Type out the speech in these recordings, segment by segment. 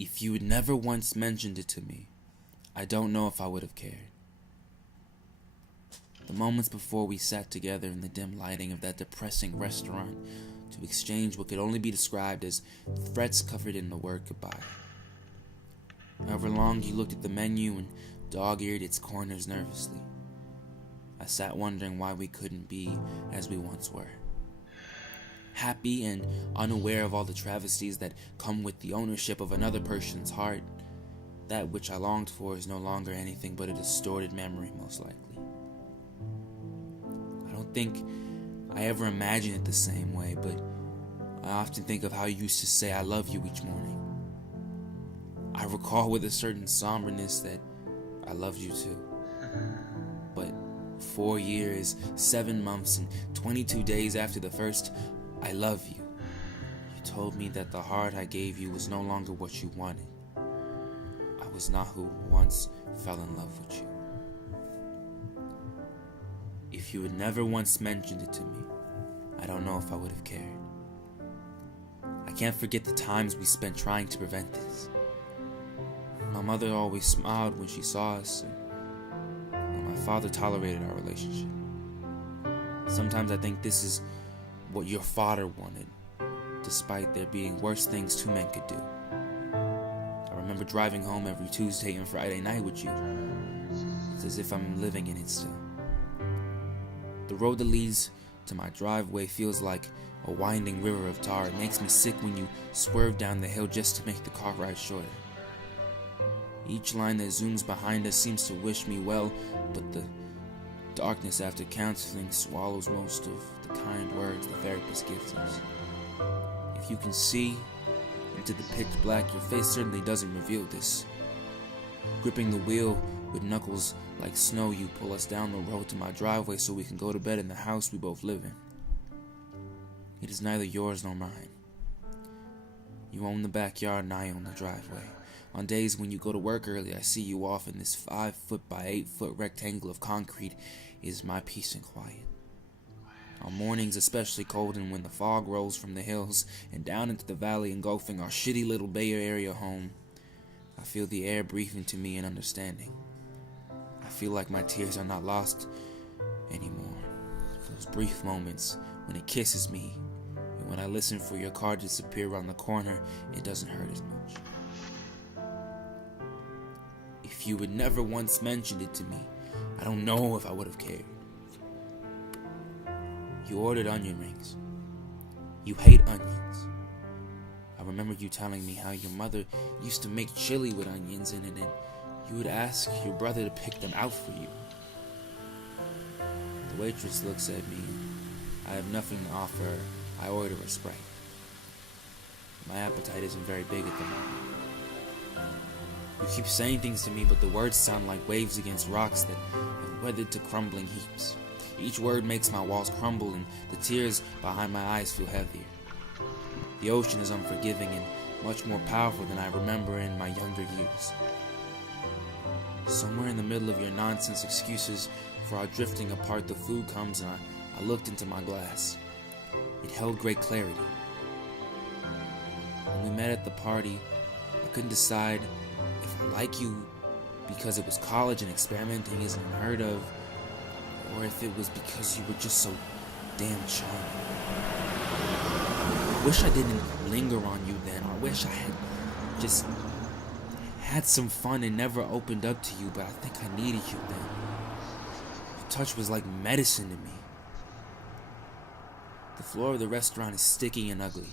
If you had never once mentioned it to me, I don't know if I would have cared. The moments before we sat together in the dim lighting of that depressing restaurant to exchange what could only be described as threats covered in the word goodbye. However long you looked at the menu and dog-eared its corners nervously, I sat wondering why we couldn't be as we once were. Happy and unaware of all the travesties that come with the ownership of another person's heart, that which I longed for is no longer anything but a distorted memory, most likely. I don't think I ever imagined it the same way, but I often think of how you used to say I love you each morning. I recall with a certain somberness that I loved you too. But 4 years, 7 months, and 22 days after the first I love you, you told me that the heart I gave you was no longer what you wanted. I was not who once fell in love with you. If you had never once mentioned it to me, I don't know if I would have cared. I can't forget the times we spent trying to prevent this. My mother always smiled when she saw us, and my father tolerated our relationship. Sometimes I think this is what your father wanted, despite there being worse things two men could do. I remember driving home every Tuesday and Friday night with you. It's as if I'm living in it still. The road that leads to my driveway feels like a winding river of tar. It makes me sick when you swerve down the hill just to make the car ride shorter. Each line that zooms behind us seems to wish me well, but the darkness after counseling swallows most of the kind words the therapist gives us. If you can see into the pitch black, your face certainly doesn't reveal this. Gripping the wheel with knuckles like snow, you pull us down the road to my driveway so we can go to bed in the house we both live in. It is neither yours nor mine. You own the backyard and I own the driveway. On days when you go to work early, I see you off in this 5-foot by 8-foot rectangle of concrete. It is my peace and quiet. On mornings especially cold and when the fog rolls from the hills and down into the valley engulfing our shitty little Bay Area home, I feel the air breathing to me in understanding. I feel like my tears are not lost anymore. Those brief moments when it kisses me and when I listen for your car to disappear around the corner, it doesn't hurt as much. If you had never once mentioned it to me, I don't know if I would have cared. You ordered onion rings. You hate onions. I remember you telling me how your mother used to make chili with onions in it, and you would ask your brother to pick them out for you. The waitress looks at me. I have nothing to offer her. I order a Sprite. My appetite isn't very big at the moment. You keep saying things to me, but the words sound like waves against rocks that have weathered to crumbling heaps. Each word makes my walls crumble, and the tears behind my eyes feel heavier. The ocean is unforgiving and much more powerful than I remember in my younger years. Somewhere in the middle of your nonsense excuses for our drifting apart, the food comes, and I looked into my glass. It held great clarity. When we met at the party, I couldn't decide if I like you because it was college and experimenting isn't unheard of, or if it was because you were just so damn charming. I wish I didn't linger on you then. I wish I had just had some fun and never opened up to you, but I think I needed you then. Your touch was like medicine to me. The floor of the restaurant is sticky and ugly.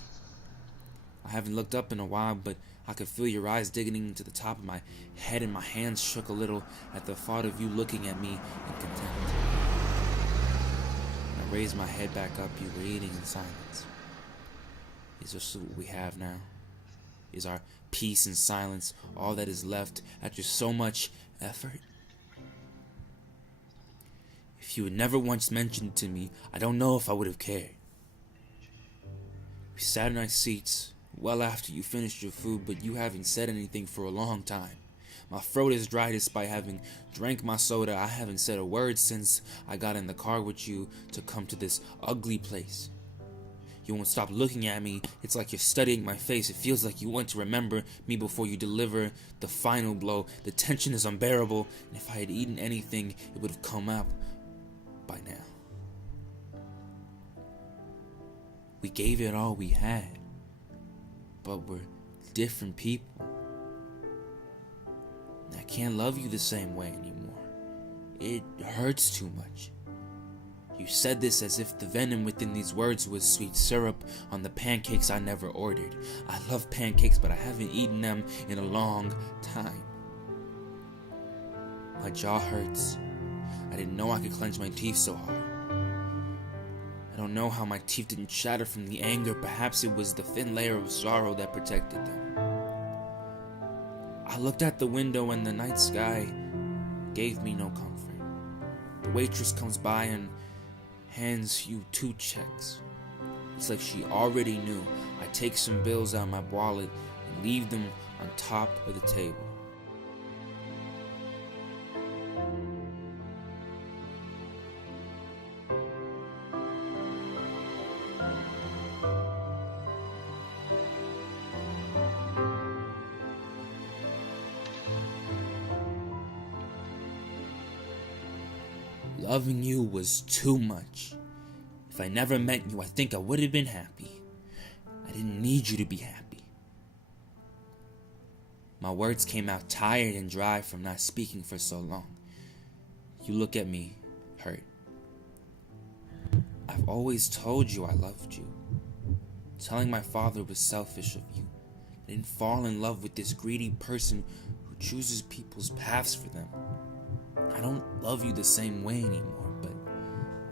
I haven't looked up in a while, but I could feel your eyes digging into the top of my head, and my hands shook a little at the thought of you looking at me in contempt. When I raised my head back up, you were eating in silence. Is this what we have now? Is our peace and silence all that is left after so much effort? If you had never once mentioned it to me, I don't know if I would have cared. We sat in our seats well after you finished your food, but you haven't said anything for a long time. My throat is dry despite having drank my soda. I haven't said a word since I got in the car with you to come to this ugly place. You won't stop looking at me. It's like you're studying my face. It feels like you want to remember me before you deliver the final blow. The tension is unbearable, and if I had eaten anything, it would have come out by now. We gave it all we had, but we're different people. I can't love you the same way anymore. It hurts too much. You said this as if the venom within these words was sweet syrup on the pancakes I never ordered. I love pancakes, but I haven't eaten them in a long time. My jaw hurts. I didn't know I could clench my teeth so hard. I don't know how my teeth didn't shatter from the anger. Perhaps it was the thin layer of sorrow that protected them. I looked out the window and the night sky gave me no comfort. The waitress comes by and hands you 2 checks. It's like she already knew. I take some bills out of my wallet and leave them on top of the table. Loving you was too much. If I never met you, I think I would have been happy. I didn't need you to be happy. My words came out tired and dry from not speaking for so long. You look at me, hurt. I've always told you I loved you. Telling my father was selfish of you. I didn't fall in love with this greedy person who chooses people's paths for them. I don't love you the same way anymore, but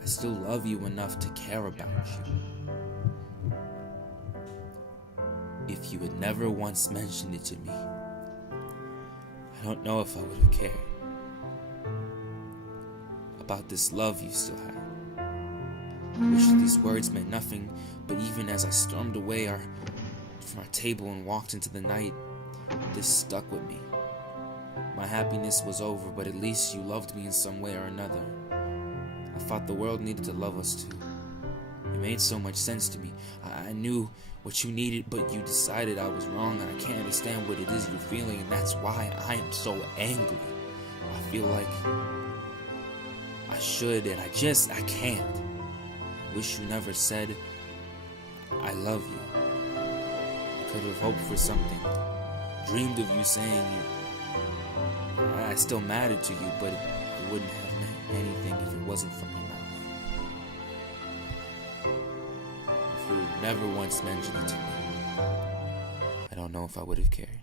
I still love you enough to care about you. If you had never once mentioned it to me, I don't know if I would have cared about this love you still had. I wish these words meant nothing, but even as I stormed away from our table and walked into the night, this stuck with me. My happiness was over, but at least you loved me in some way or another. I thought the world needed to love us too. It made so much sense to me. I knew what you needed, but you decided I was wrong, and I can't understand what it is you're feeling, and that's why I am so angry. I feel like I should, and I can't. I wish you never said, I love you. I could have hoped for something, dreamed of you saying I still mattered to you, but it wouldn't have meant anything if it wasn't from your mouth. If you never once mentioned it to me, I don't know if I would have cared.